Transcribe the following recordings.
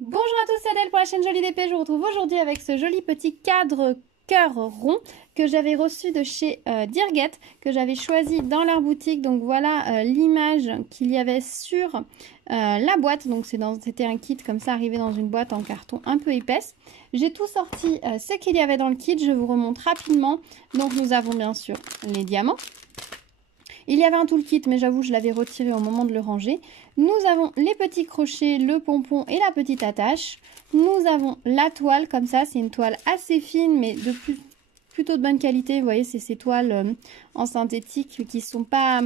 Bonjour à tous, c'est Adèle pour la chaîne Jolie d'épée. Je vous retrouve aujourd'hui avec ce joli petit cadre cœur rond que j'avais reçu de chez Dirget, que j'avais choisi dans leur boutique. Donc voilà l'image qu'il y avait sur la boîte. Donc c'était un kit comme ça arrivé dans une boîte en carton un peu épaisse. J'ai tout sorti ce qu'il y avait dans le kit, je vous remonte rapidement. Donc nous avons bien sûr les diamants. Il y avait un toolkit, mais j'avoue, je l'avais retiré au moment de le ranger. Nous avons les petits crochets, le pompon et la petite attache. Nous avons la toile, comme ça, c'est une toile assez fine, mais plutôt de bonne qualité. Vous voyez, c'est ces toiles en synthétique qui ne sont pas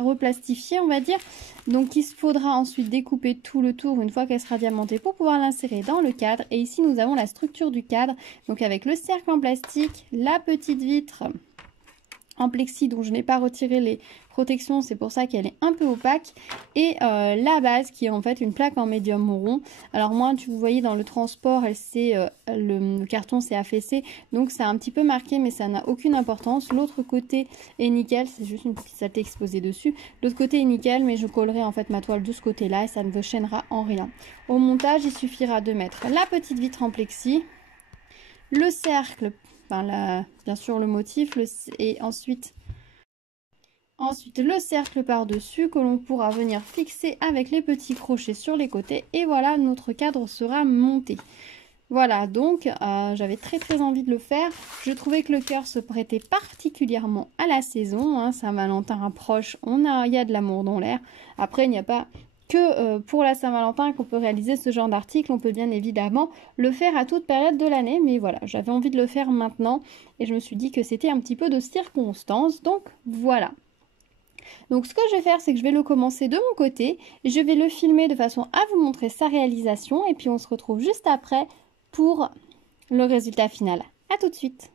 replastifiées, on va dire. Donc, il faudra ensuite découper tout le tour une fois qu'elle sera diamantée pour pouvoir l'insérer dans le cadre. Et ici, nous avons la structure du cadre, donc avec le cercle en plastique, la petite vitre en plexi dont je n'ai pas retiré les protections, c'est pour ça qu'elle est un peu opaque, et la base qui est en fait une plaque en médium rond. Alors moi, vous voyez dans le transport, le carton s'est affaissé, donc c'est un petit peu marqué, mais ça n'a aucune importance. L'autre côté est nickel, c'est juste une petite saleté exposée dessus. L'autre côté est nickel, mais je collerai en fait ma toile de ce côté-là et ça ne vous gênera en rien. Au montage, il suffira de mettre la petite vitre en plexi, le cercle, bien sûr le motif, et ensuite le cercle par-dessus que l'on pourra venir fixer avec les petits crochets sur les côtés. Et voilà, notre cadre sera monté. Voilà, donc j'avais très envie de le faire. Je trouvais que le cœur se prêtait particulièrement à la saison. Hein, Saint-Valentin approche, il y a de l'amour dans l'air. Après, il n'y a pas que pour la Saint-Valentin qu'on peut réaliser ce genre d'article. On peut bien évidemment le faire à toute période de l'année, mais voilà, j'avais envie de le faire maintenant et je me suis dit que c'était un petit peu de circonstance, donc voilà. Donc ce que je vais faire, c'est que je vais le commencer de mon côté, je vais le filmer de façon à vous montrer sa réalisation et puis on se retrouve juste après pour le résultat final. À tout de suite.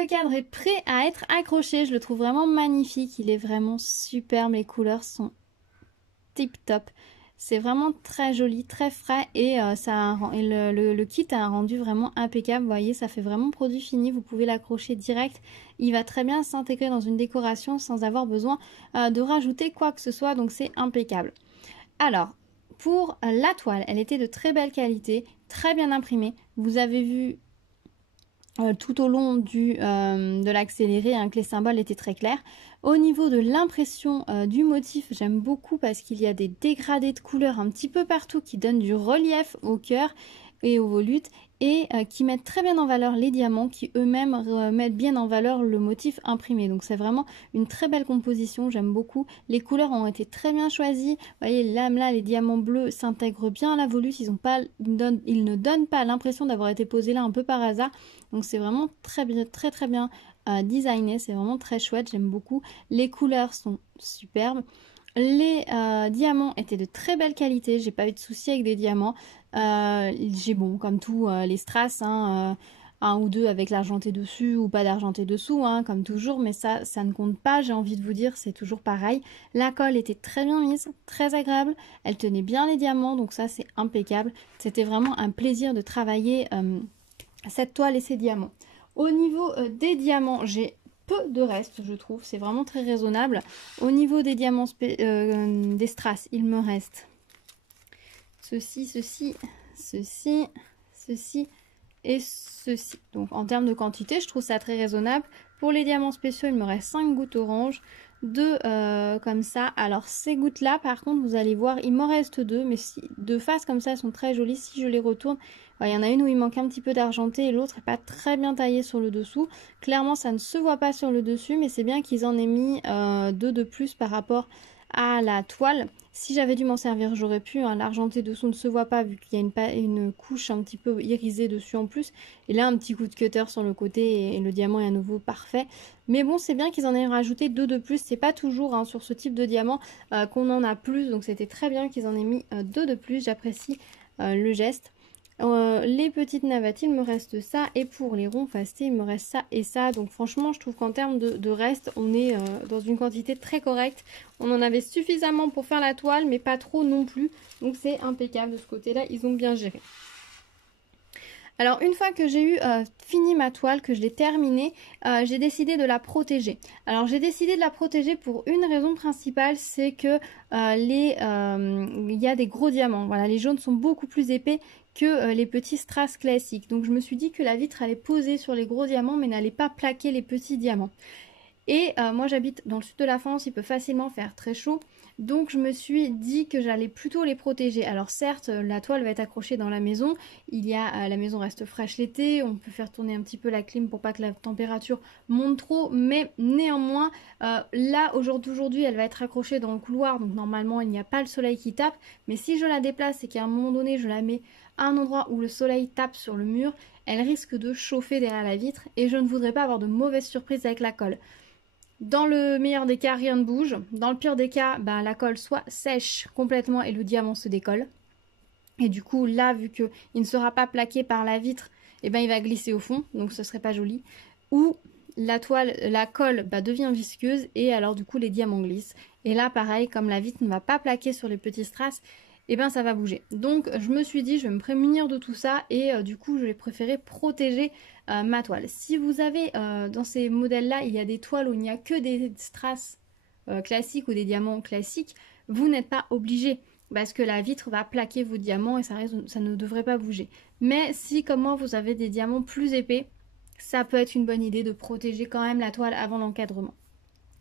Le cadre est prêt à être accroché, je le trouve vraiment magnifique, il est vraiment superbe, les couleurs sont tip top, c'est vraiment très joli, très frais et le kit a un rendu vraiment impeccable, vous voyez ça fait vraiment produit fini, vous pouvez l'accrocher direct, il va très bien s'intégrer dans une décoration sans avoir besoin de rajouter quoi que ce soit, donc c'est impeccable. Alors pour la toile, elle était de très belle qualité, très bien imprimée, vous avez vu tout au long de l'accéléré, hein, que les symboles étaient très clairs. Au niveau de l'impression du motif, j'aime beaucoup parce qu'il y a des dégradés de couleurs un petit peu partout qui donnent du relief au cœur et aux volutes et qui mettent très bien en valeur les diamants qui eux-mêmes mettent bien en valeur le motif imprimé. Donc c'est vraiment une très belle composition, j'aime beaucoup. Les couleurs ont été très bien choisies. Vous voyez là, les diamants bleus s'intègrent bien à la volute, ils ne donnent pas l'impression d'avoir été posés là un peu par hasard. Donc c'est vraiment très bien designé, c'est vraiment très chouette, j'aime beaucoup. Les couleurs sont superbes. Les diamants étaient de très belle qualité, j'ai pas eu de soucis avec des diamants. J'ai comme tout les strass, hein, un ou deux avec l'argenté dessus ou pas d'argenté dessous, hein, comme toujours, mais ça ne compte pas, j'ai envie de vous dire, c'est toujours pareil. La colle était très bien mise, très agréable, elle tenait bien les diamants, donc ça c'est impeccable. C'était vraiment un plaisir de travailler cette toile et ces diamants. Au niveau des diamants, j'ai peu de reste, je trouve, c'est vraiment très raisonnable. Au niveau des diamants des strass, il me reste ceci, ceci, ceci, ceci et ceci. Donc en termes de quantité, je trouve ça très raisonnable. Pour les diamants spéciaux, il me reste 5 gouttes orange, 2 comme ça. Alors ces gouttes là, par contre, vous allez voir, il m'en reste 2, mais si, de face comme ça, elles sont très jolies. Si je les retourne, il y en a une où il manque un petit peu d'argenté et l'autre n'est pas très bien taillée sur le dessous. Clairement, ça ne se voit pas sur le dessus, mais c'est bien qu'ils en aient mis 2 de plus par rapport à la toile. Si j'avais dû m'en servir, j'aurais pu. Hein. L'argenté dessous ne se voit pas vu qu'il y a une couche un petit peu irisée dessus en plus. Et là, un petit coup de cutter sur le côté et le diamant est à nouveau parfait. Mais bon, c'est bien qu'ils en aient rajouté 2 de plus. C'est pas toujours hein, sur ce type de diamant qu'on en a plus. Donc c'était très bien qu'ils en aient mis 2 de plus. J'apprécie le geste. Les petites navates, il me reste ça. Et pour les ronds fastés, il me reste ça et ça. Donc franchement, je trouve qu'en termes de reste, on est dans une quantité très correcte. On en avait suffisamment pour faire la toile, mais pas trop non plus. Donc c'est impeccable de ce côté-là, ils ont bien géré. Alors une fois que j'ai eu fini ma toile, que je l'ai terminée, j'ai décidé de la protéger. Alors j'ai décidé de la protéger pour une raison principale, c'est que il y a des gros diamants. Voilà, les jaunes sont beaucoup plus épais que les petits strass classiques. Donc je me suis dit que la vitre allait poser sur les gros diamants, mais n'allait pas plaquer les petits diamants. Et moi j'habite dans le sud de la France, il peut facilement faire très chaud. Donc je me suis dit que j'allais plutôt les protéger. Alors certes, la toile va être accrochée dans la maison. La maison reste fraîche l'été. On peut faire tourner un petit peu la clim pour pas que la température monte trop. Mais néanmoins, là aujourd'hui, elle va être accrochée dans le couloir. Donc normalement, il n'y a pas le soleil qui tape. Mais si je la déplace et qu'à un moment donné, je la mets à un endroit où le soleil tape sur le mur, elle risque de chauffer derrière la vitre. Et je ne voudrais pas avoir de mauvaises surprises avec la colle. Dans le meilleur des cas, rien ne bouge. Dans le pire des cas, la colle soit sèche complètement et le diamant se décolle. Et du coup, là, vu qu'il ne sera pas plaqué par la vitre, il va glisser au fond, donc ce serait pas joli. Ou la colle devient visqueuse et alors du coup, les diamants glissent. Et là, pareil, comme la vitre ne va pas plaquer sur les petits strass, ça va bouger. Donc je me suis dit je vais me prémunir de tout ça et du coup je vais préférer protéger ma toile. Si vous avez dans ces modèles là il y a des toiles où il n'y a que des strass classiques ou des diamants classiques, vous n'êtes pas obligé parce que la vitre va plaquer vos diamants et ça ne devrait pas bouger. Mais si comme moi vous avez des diamants plus épais, ça peut être une bonne idée de protéger quand même la toile avant l'encadrement.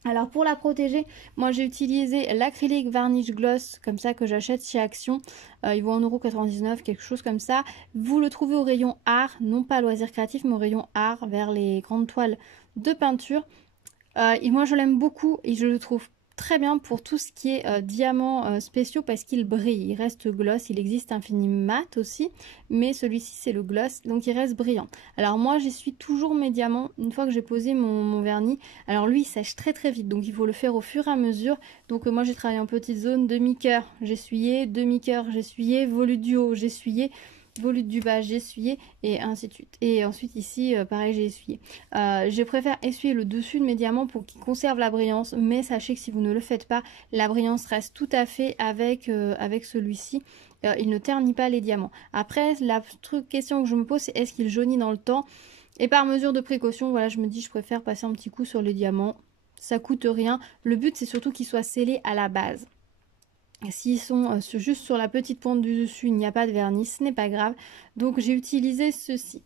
Alors pour la protéger, moi j'ai utilisé l'acrylique varnish gloss comme ça que j'achète chez Action. Il vaut 1,99 €, quelque chose comme ça. Vous le trouvez au rayon art, non pas loisir créatif, mais au rayon art vers les grandes toiles de peinture. Et moi je l'aime beaucoup et je le trouve très bien pour tout ce qui est diamants spéciaux parce qu'il brille, il reste gloss, il existe un fini mat aussi, mais celui-ci c'est le gloss, donc il reste brillant. Alors moi j'essuie toujours mes diamants une fois que j'ai posé mon vernis. Alors lui il sèche très très vite, donc il faut le faire au fur et à mesure. Donc moi j'ai travaillé en petite zone, demi-cœur j'essuyais, demi-cœur j'essuyais, volute du haut j'essuyais, volute du bas j'ai essuyé et ainsi de suite. Et ensuite ici pareil j'ai essuyé. Je préfère essuyer le dessus de mes diamants pour qu'ils conservent la brillance, mais sachez que si vous ne le faites pas, la brillance reste tout à fait avec celui-ci. Il ne ternit pas les diamants. Après la question que je me pose c'est est-ce qu'il jaunit dans le temps? Et par mesure de précaution, voilà, je me dis je préfère passer un petit coup sur les diamants. Ça coûte rien. Le but c'est surtout qu'ils soient scellés à la base. S'ils sont juste sur la petite pointe du dessus, il n'y a pas de vernis, ce n'est pas grave. Donc j'ai utilisé ceci.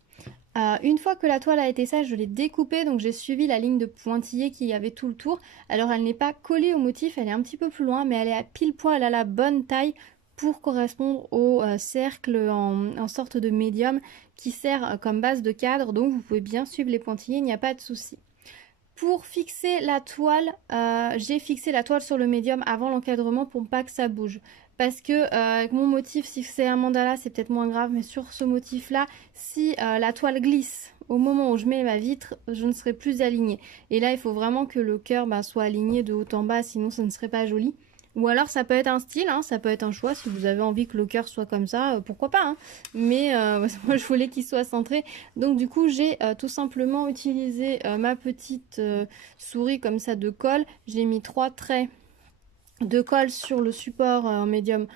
Une fois que la toile a été sèche, je l'ai découpée, donc j'ai suivi la ligne de pointillé qui avait tout le tour. Alors elle n'est pas collée au motif, elle est un petit peu plus loin, mais elle est à pile poil, elle a la bonne taille pour correspondre au cercle en sorte de médium qui sert comme base de cadre, donc vous pouvez bien suivre les pointillés, il n'y a pas de souci. Pour fixer la toile, j'ai fixé la toile sur le médium avant l'encadrement pour pas que ça bouge. Parce que avec mon motif, si c'est un mandala, c'est peut-être moins grave, mais sur ce motif-là, si la toile glisse au moment où je mets ma vitre, je ne serai plus alignée. Et là, il faut vraiment que le cœur soit aligné de haut en bas, sinon ça ne serait pas joli. Ou alors ça peut être un style, hein, ça peut être un choix, si vous avez envie que le cœur soit comme ça, pourquoi pas, hein. Mais moi je voulais qu'il soit centré, donc du coup j'ai tout simplement utilisé ma petite souris comme ça de colle, j'ai mis 3 traits de colle sur le support en médium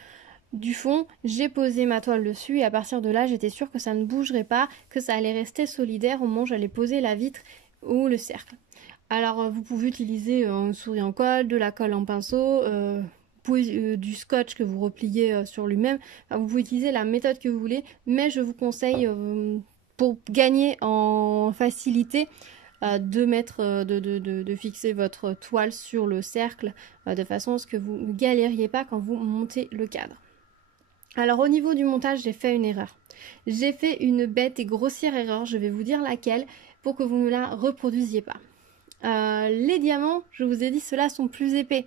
du fond, j'ai posé ma toile dessus et à partir de là j'étais sûre que ça ne bougerait pas, que ça allait rester solidaire au moment où j'allais poser la vitre ou le cercle. Alors vous pouvez utiliser une souris en colle, de la colle en pinceau, du scotch que vous repliez sur lui-même. Enfin, vous pouvez utiliser la méthode que vous voulez, mais je vous conseille pour gagner en facilité de fixer votre toile sur le cercle de façon à ce que vous ne galériez pas quand vous montez le cadre. Alors au niveau du montage, j'ai fait une erreur. J'ai fait une bête et grossière erreur, je vais vous dire laquelle, pour que vous ne la reproduisiez pas. Les diamants, je vous ai dit, ceux-là sont plus épais.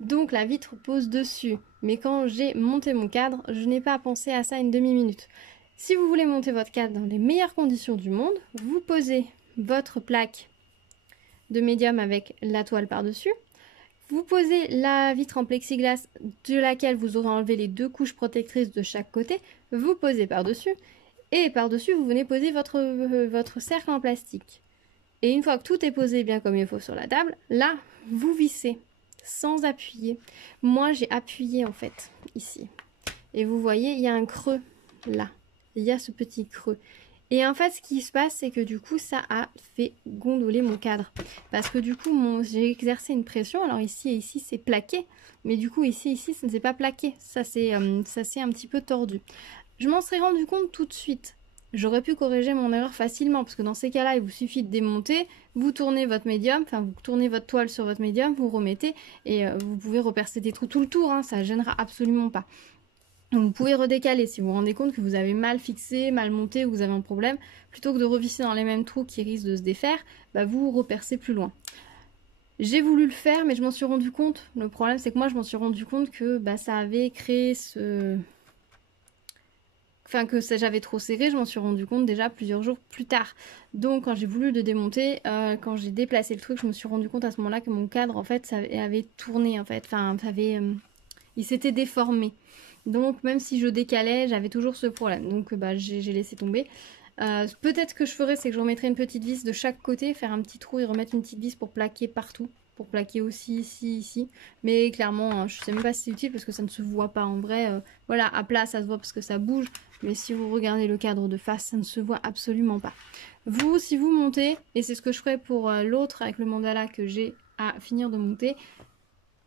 Donc la vitre pose dessus. Mais quand j'ai monté mon cadre, je n'ai pas pensé à ça une demi-minute. Si vous voulez monter votre cadre dans les meilleures conditions du monde, vous posez votre plaque de médium avec la toile par-dessus. Vous posez la vitre en plexiglas de laquelle vous aurez enlevé les 2 couches protectrices de chaque côté. Vous posez par-dessus. Et par-dessus, vous venez poser votre cercle en plastique. Et une fois que tout est posé bien comme il faut sur la table, là, vous vissez sans appuyer. Moi, j'ai appuyé en fait ici. Et vous voyez, il y a un creux là. Il y a ce petit creux. Et en fait, ce qui se passe, c'est que du coup, ça a fait gondoler mon cadre. Parce que du coup, j'ai exercé une pression. Alors ici et ici, c'est plaqué. Mais du coup, ici, ça ne s'est pas plaqué. Ça s'est un petit peu tordu. Je m'en serais rendu compte tout de suite. J'aurais pu corriger mon erreur facilement, parce que dans ces cas-là, il vous suffit de démonter, vous tournez votre médium, enfin vous tournez votre toile sur votre médium, vous remettez, et vous pouvez repercer des trous tout le tour, hein, ça ne gênera absolument pas. Donc vous pouvez redécaler si vous vous rendez compte que vous avez mal fixé, mal monté, ou que vous avez un problème, plutôt que de revisser dans les mêmes trous qui risquent de se défaire, vous repercez plus loin. J'ai voulu le faire, mais je m'en suis rendu compte, le problème c'est que moi je m'en suis rendu compte que ça avait créé ce... Enfin, que j'avais trop serré, je m'en suis rendu compte déjà plusieurs jours plus tard. Donc quand j'ai voulu le démonter, quand j'ai déplacé le truc, je me suis rendu compte à ce moment-là que mon cadre en fait ça avait tourné en fait, enfin il s'était déformé. Donc même si je décalais, j'avais toujours ce problème. Donc j'ai laissé tomber. Peut-être que je ferais, c'est que je remettrai une petite vis de chaque côté, faire un petit trou et remettre une petite vis pour plaquer partout. Pour plaquer aussi ici. Mais clairement, je sais même pas si c'est utile parce que ça ne se voit pas en vrai. Voilà, à plat, ça se voit parce que ça bouge. Mais si vous regardez le cadre de face, ça ne se voit absolument pas. Vous, si vous montez, et c'est ce que je ferai pour l'autre avec le mandala que j'ai à finir de monter,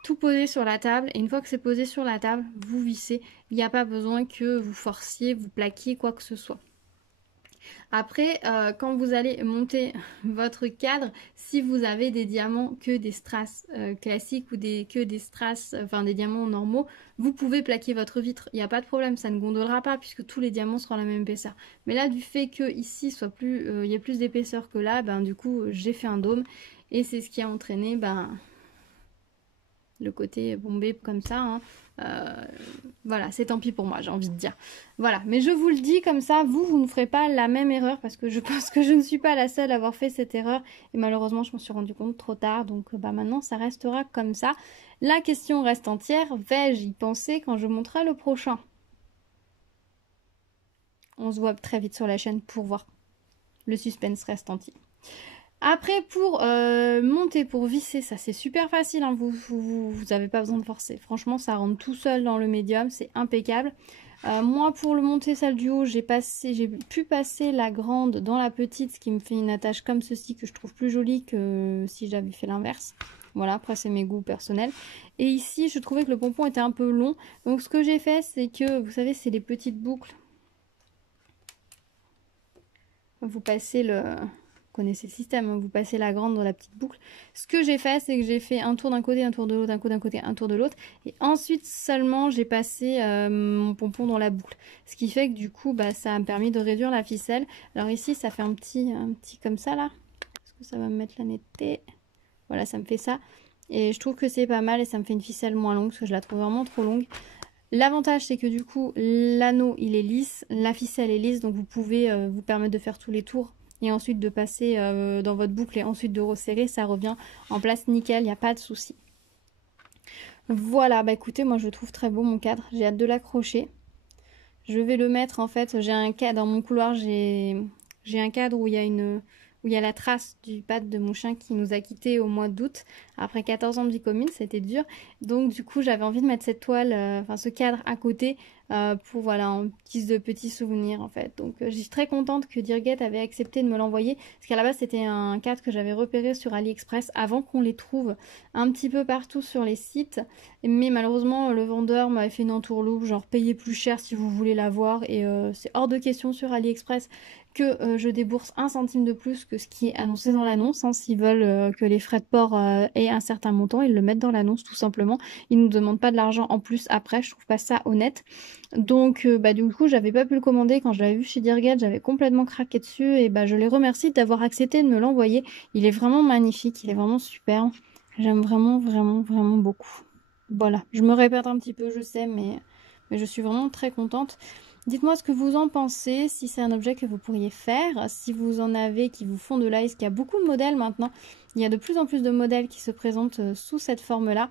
tout poser sur la table. Et une fois que c'est posé sur la table, vous vissez. Il n'y a pas besoin que vous forciez, vous plaquiez quoi que ce soit. Après, quand vous allez monter votre cadre, si vous avez des diamants que des strass classiques ou que des strass, enfin des diamants normaux, vous pouvez plaquer votre vitre. Il n'y a pas de problème, ça ne gondolera pas puisque tous les diamants seront à la même épaisseur. Mais là, du fait que ici il y a plus d'épaisseur que là, du coup, j'ai fait un dôme et c'est ce qui a entraîné le côté bombé comme ça, hein. Voilà, c'est tant pis pour moi, j'ai envie de dire. Voilà, mais je vous le dis comme ça, vous ne ferez pas la même erreur parce que je pense que je ne suis pas la seule à avoir fait cette erreur et malheureusement je m'en suis rendu compte trop tard, donc maintenant ça restera comme ça. La question reste entière, vais-je y penser quand je monterai le prochain? On se voit très vite sur la chaîne pour voir. Le suspense reste entier. Après, pour monter, pour visser, ça c'est super facile, hein. Vous n'avez pas besoin de forcer. Franchement, ça rentre tout seul dans le médium, c'est impeccable. Moi, pour le monter celle du haut, j'ai pu passer la grande dans la petite, ce qui me fait une attache comme ceci, que je trouve plus jolie que si j'avais fait l'inverse. Voilà, après c'est mes goûts personnels. Et ici, je trouvais que le pompon était un peu long. Donc ce que j'ai fait, c'est que, vous savez, c'est les petites boucles. vous passez le... Vous connaissez le système, hein, vous passez la grande dans la petite boucle. Ce que j'ai fait, c'est que j'ai fait un tour d'un côté, un tour de l'autre, un coup d'un côté, un tour de l'autre. Et ensuite seulement, j'ai passé mon pompon dans la boucle. Ce qui fait que du coup, bah, ça a permis de réduire la ficelle. Alors ici, ça fait un petit comme ça là. Est-ce que ça va me mettre la netteté? Voilà, ça me fait ça. Et je trouve que c'est pas mal et ça me fait une ficelle moins longue parce que je la trouve vraiment trop longue. L'avantage, c'est que du coup, l'anneau, il est lisse, la ficelle est lisse, donc vous pouvez vous permettre de faire tous les tours et ensuite de passer dans votre boucle et ensuite de resserrer, ça revient en place nickel, il n'y a pas de souci. Voilà, bah écoutez, moi je trouve très beau mon cadre, j'ai hâte de l'accrocher. Je vais le mettre en fait, j'ai un cadre dans mon couloir, j'ai un cadre où il y a la trace du pad de mon chien qui nous a quittés au mois d'août. Après 14 ans de vie commune, c'était dur. Donc du coup, j'avais envie de mettre cette toile, ce cadre à côté pour voilà, un petit souvenir en fait. Donc je suis très contente que Dirgate avait accepté de me l'envoyer. Parce qu'à la base, c'était un cadre que j'avais repéré sur AliExpress avant qu'on les trouve un petit peu partout sur les sites. Mais malheureusement, le vendeur m'avait fait une entourloupe, genre payez plus cher si vous voulez l'avoir. Et c'est hors de question sur AliExpress que je débourse 1 centime de plus que ce qui est annoncé dans l'annonce. Hein. S'ils veulent que les frais de port aient un certain montant, ils le mettent dans l'annonce tout simplement. Ils ne nous demandent pas de l'argent en plus après, je trouve pas ça honnête. Donc du coup, j'avais pas pu le commander quand je l'avais vu chez Dirgate, j'avais complètement craqué dessus et je les remercie d'avoir accepté de me l'envoyer. Il est vraiment magnifique, il est vraiment super. J'aime vraiment, vraiment, vraiment beaucoup. Voilà, je me répète un petit peu, je sais, mais je suis vraiment très contente. Dites-moi ce que vous en pensez, si c'est un objet que vous pourriez faire, si vous en avez qui vous font de l'ice, qu'il y a beaucoup de modèles maintenant. Il y a de plus en plus de modèles qui se présentent sous cette forme-là.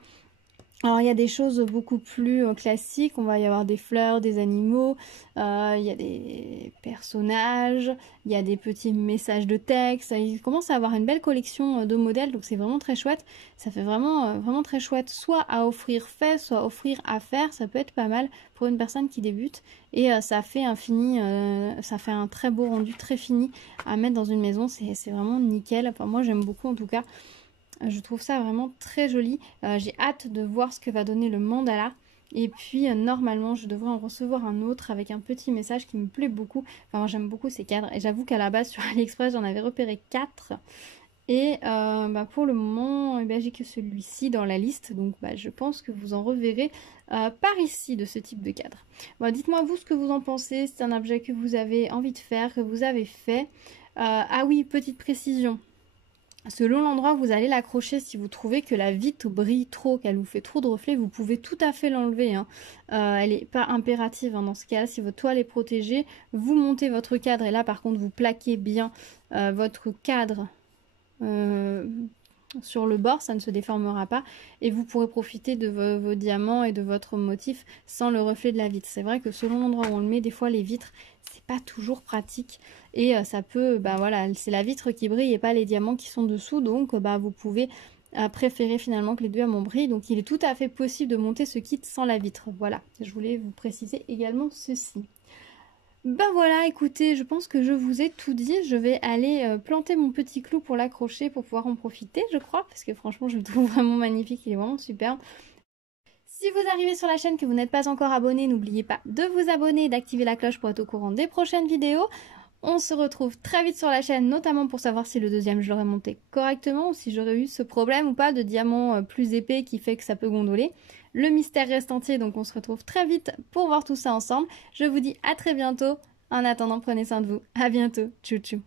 Alors il y a des choses beaucoup plus classiques, on va y avoir des fleurs, des animaux, il y a des personnages, il y a des petits messages de texte, il commence à avoir une belle collection de modèles, donc c'est vraiment très chouette, ça fait vraiment, vraiment très chouette, soit à offrir fait, soit offrir à faire, ça peut être pas mal pour une personne qui débute, et ça fait ça fait un très beau rendu, très fini à mettre dans une maison, c'est vraiment nickel, enfin moi j'aime beaucoup en tout cas. Je trouve ça vraiment très joli. J'ai hâte de voir ce que va donner le mandala. Et puis normalement je devrais en recevoir un autre avec un petit message qui me plaît beaucoup. Enfin moi j'aime beaucoup ces cadres. Et j'avoue qu'à la base sur AliExpress j'en avais repéré 4. Et pour le moment j'ai que celui-ci dans la liste. Donc je pense que vous en reverrez par ici de ce type de cadre. Bon, dites-moi vous ce que vous en pensez. C'est un objet que vous avez envie de faire, que vous avez fait. Ah oui, petite précision. Selon l'endroit où vous allez l'accrocher, si vous trouvez que la vitre brille trop, qu'elle vous fait trop de reflets, vous pouvez tout à fait l'enlever. Hein. Elle n'est pas impérative dans ce cas-là. Si votre toile est protégée, vous montez votre cadre et là par contre vous plaquez bien votre cadre sur le bord, ça ne se déformera pas et vous pourrez profiter de vos diamants et de votre motif sans le reflet de la vitre. C'est vrai que selon l'endroit où on le met, des fois les vitres, c'est pas toujours pratique et ça peut, voilà, c'est la vitre qui brille et pas les diamants qui sont dessous, donc vous pouvez préférer finalement que les diamants brillent. Donc il est tout à fait possible de monter ce kit sans la vitre. Voilà, je voulais vous préciser également ceci. Voilà, écoutez, je pense que je vous ai tout dit. Je vais aller planter mon petit clou pour l'accrocher, pour pouvoir en profiter, je crois, parce que franchement, je le trouve vraiment magnifique, il est vraiment superbe. Si vous arrivez sur la chaîne que vous n'êtes pas encore abonné, n'oubliez pas de vous abonner et d'activer la cloche pour être au courant des prochaines vidéos. On se retrouve très vite sur la chaîne, notamment pour savoir si le deuxième je l'aurais monté correctement ou si j'aurais eu ce problème ou pas de diamant plus épais qui fait que ça peut gondoler. Le mystère reste entier, donc on se retrouve très vite pour voir tout ça ensemble. Je vous dis à très bientôt. En attendant, prenez soin de vous. À bientôt. Tchou tchou.